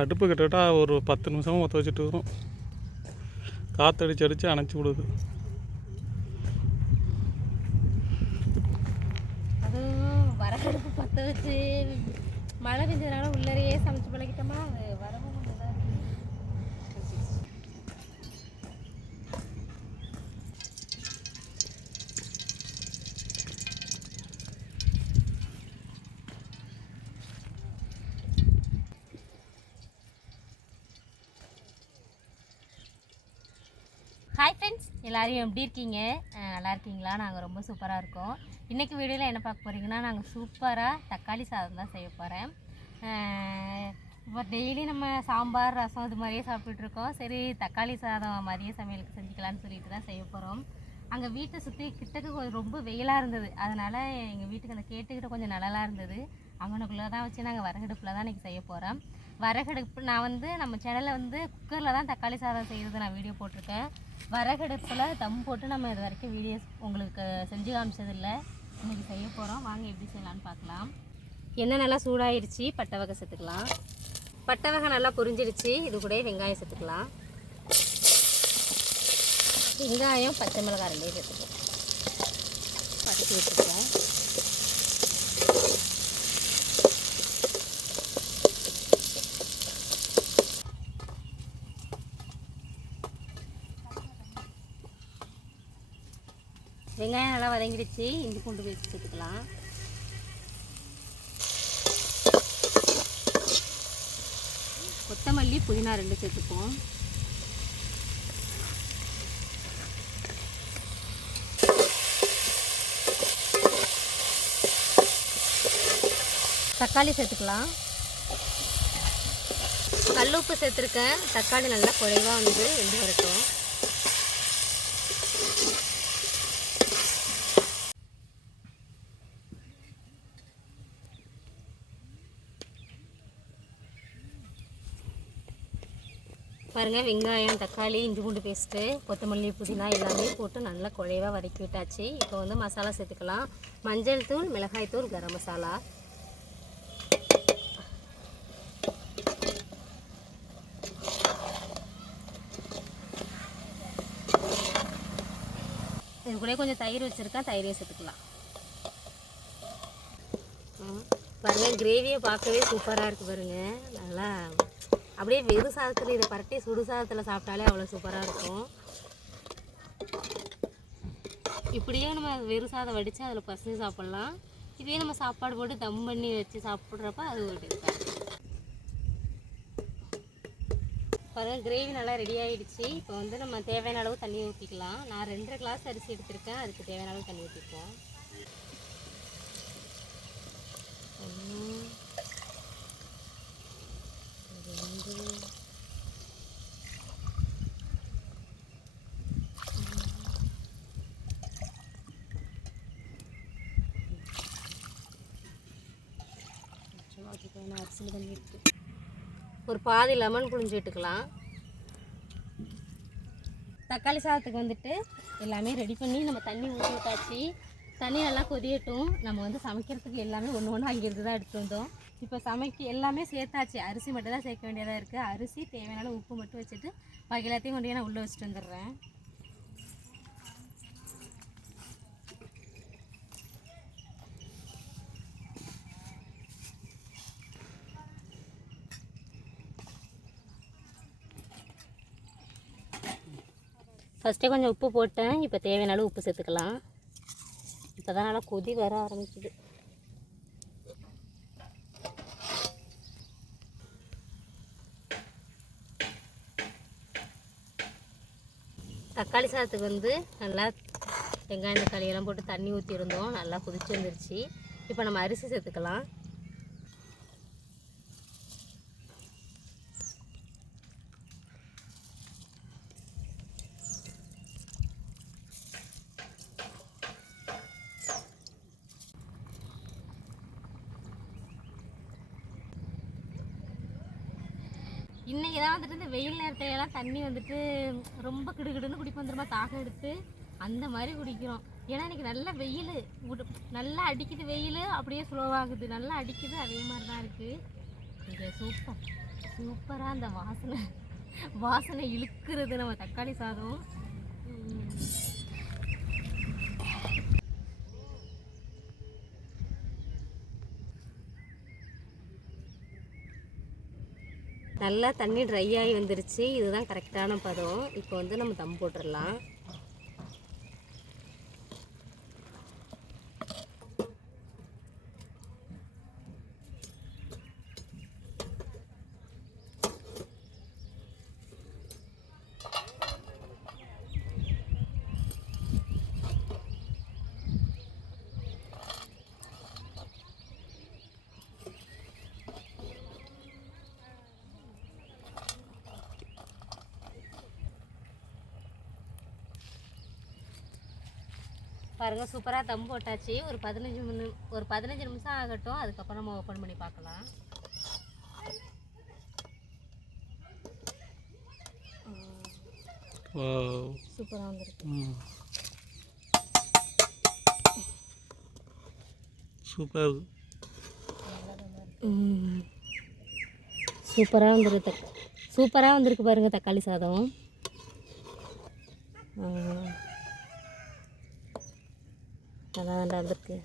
அடுப்பு கிட்டத்தட்ட ஒரு பத்து நிமிஷமும் ஒற்ற வச்சுட்டு வரும் காற்றடிச்சு அடித்து அணைச்சி விடுது. அதுவும் வரகடுப்பு பற்ற வச்சு மழை பெஞ்சதுனால உள்ளரையே சமைச்சு பழகிட்டோமா? அது ஹாய் எப்படி இருக்கீங்க? நல்லா இருக்கீங்களா? நாங்கள் ரொம்ப சூப்பராக இருக்கோம். இன்றைக்கி வீடியோவில் என்ன பார்க்க போகிறீங்கன்னா நாங்கள் சூப்பராக தக்காளி சாதம் தான் செய்ய போகிறேன் இப்போ டெய்லி நம்ம சாம்பார் ரசம் இது மாதிரியே சாப்பிட்டுட்ருக்கோம் சரி தக்காளி சாதம் மதிய சமையலுக்கு செஞ்சுக்கலான்னு சொல்லிட்டு தான் செய்ய போகிறோம் அங்கே வீட்டை சுற்றி கிட்டக்கு கொஞ்சம் ரொம்ப வெயிலாக இருந்தது. அதனால் எங்கள் வீட்டுக்கு அந்த கேட்டுக்கிட்ட கொஞ்சம் நிழலாக இருந்தது. அங்கனுக்குள்ளே தான் வச்சு நாங்கள் வரகடுப்பில் தான் இன்றைக்கி செய்ய போகிறோம் வரகடுப்பு நான் வந்து நம்ம சேனலில் வந்து குக்கரில் தான் தக்காளி சாதம் செய்கிறது நான் வீடியோ போட்டிருக்கேன். வரகடுப்பில் தம் போட்டு நம்ம இது வரைக்கும் வீடியோஸ் உங்களுக்கு செஞ்சு காமிச்சதில்ல. இன்றைக்கி செய்ய போகிறோம் வாங்க எப்படி செய்யலான்னு பார்க்கலாம். எண்ணெய் நல்லா சூடாயிருச்சு பட்டை வகை சேர்த்துக்கலாம். பட்டை வகை நல்லா புரிஞ்சிருச்சு இது கூட வெங்காயம் சேர்த்துக்கலாம். வெங்காயம் பச்சை மிளகாய் ரெண்டையும் சேர்த்துக்கலாம். வதக்கி வச்சுருக்கேன். வெங்காயம் நல்லா வதங்கிடுச்சு. இஞ்சி பூண்டு பேஸ்ட் சேர்த்துக்கலாம். கொத்தமல்லி புதினா ரெண்டு சேர்த்துப்போம். தக்காளி சேர்த்துக்கலாம். கல்லுப்பு சேர்த்துருக்கேன். தக்காளி நல்லா குறைவாக வந்து வெந்து வரட்டும். பாருங்கள் வெங்காயம் தக்காளி இஞ்சி பூண்டு பேஸ்ட்டு கொத்தமல்லி புதினா எல்லாமே போட்டு நல்லா குழைவாக வதக்கி விட்டாச்சு. இப்போ வந்து மசாலா சேர்த்துக்கலாம். மஞ்சள் தூள் மிளகாய் தூள் கரம் மசாலா. இது கூட கொஞ்சம் தயிர் வச்சுருக்கேன் தயிரே சேர்த்துக்கலாம். பாருங்கள் கிரேவியை பார்க்கவே சூப்பராக இருக்குது பாருங்கள் நல்லா அப்படியே வெறும் சாதத்தில் இதை பரட்டி சுடு சாதத்தில் சாப்பிட்டாலே அவ்வளோ சூப்பராக இருக்கும். இப்படியே நம்ம வெறும் சாதம் வடித்து அதில் பசங்க சாப்பிட்லாம். இதே நம்ம சாப்பாடு போட்டு தம் பண்ணி வச்சு சாப்பிட்றப்ப அது ஒரு பாருங்கள் கிரேவி நல்லா ரெடி ஆகிடுச்சு இப்போ வந்து நம்ம தேவையான அளவு தண்ணி ஊற்றிக்கலாம் நான் ரெண்டரை கிளாஸ் அரிசி எடுத்திருக்கேன். அதுக்கு தேவையான அளவு தண்ணி ஊற்றிப்போம் ஒன்று ரெண்டு அரிசியில் தண்ணி இருக்கு. ஒரு பாதி லெமன் புழிஞ்சு விட்டுக்கலாம். தக்காளி சாதத்துக்கு வந்துட்டு எல்லாமே ரெடி பண்ணி நம்ம தண்ணி ஊற்றி விட்டாச்சு. தண்ணி நல்லா கொதியட்டும். நம்ம வந்து சமைக்கிறதுக்கு எல்லாமே ஒன்று ஒன்று அங்கேருந்து தான் எடுத்து வந்தோம். இப்போ சமைக்க எல்லாமே சேர்த்தாச்சு. அரிசி மட்டும் தான் சேர்க்க வேண்டியதாக இருக்குது அரிசி தேவையான உப்பு மட்டும் வச்சுட்டு பாக்கி எல்லாத்தையும் கொண்டு நான் உள்ளே வச்சுட்டு வந்துடுறேன். ஃபஸ்ட்டே கொஞ்சம் உப்பு போட்டேன். இப்போ தேவையான அளவு உப்பு சேர்த்துக்கலாம். இப்போ தான் நல்லா கொதி வர ஆரம்பிச்சிது தக்காளி சாதத்துக்கு வந்து நல்லா வெங்காயம் தக்காளி எல்லாம் போட்டு தண்ணி ஊற்றிருந்தோம் நல்லா கொதிச்சு வந்துருச்சு இப்போ நம்ம அரிசி சேர்த்துக்கலாம். இன்னைக்கு தான் வந்துட்டு இந்த வெயில் நேரத்தையெல்லாம் தண்ணி வந்துட்டு ரொம்ப கிடுகிடுன்னு குடிப்போம். வந்துருமா தாகம் எடுத்து அந்த மாதிரி குடிக்கிறோம். ஏன்னா இன்னைக்கு நல்ல வெயில். நல்லா அடிக்குது வெயில் அப்படியே ஸ்லோவாகுது நல்லா அடிக்குது அதே மாதிரி தான் இருக்குது இது சூப்பர் சூப்பராக அந்த வாசனை வாசனை இழுக்கிறது நம்ம தக்காளி சாதம். நல்லா தண்ணி ட்ரை ஆகி வந்துருச்சு. இதுதான் கரெக்டான பதம். இப்போ வந்து நம்ம தம் போட்டுடலாம் பாருங்க சூப்பராக தம் போட்டாச்சு. ஒரு பதினஞ்சு மினி ஒரு பதினஞ்சு நிமிஷம் ஆகட்டும். அதுக்கப்புறம் நம்ம ஓப்பன் பண்ணி பார்க்கலாம். வாவ். சூப்பராக வந்துருக்கு. சூப்பர் சூப்பராக வந்துருக்கு. சூப்பராக வந்திருக்கு பாருங்க தக்காளி சாதம். ஆ. நல்லா தாண்டா வந்திருக்கு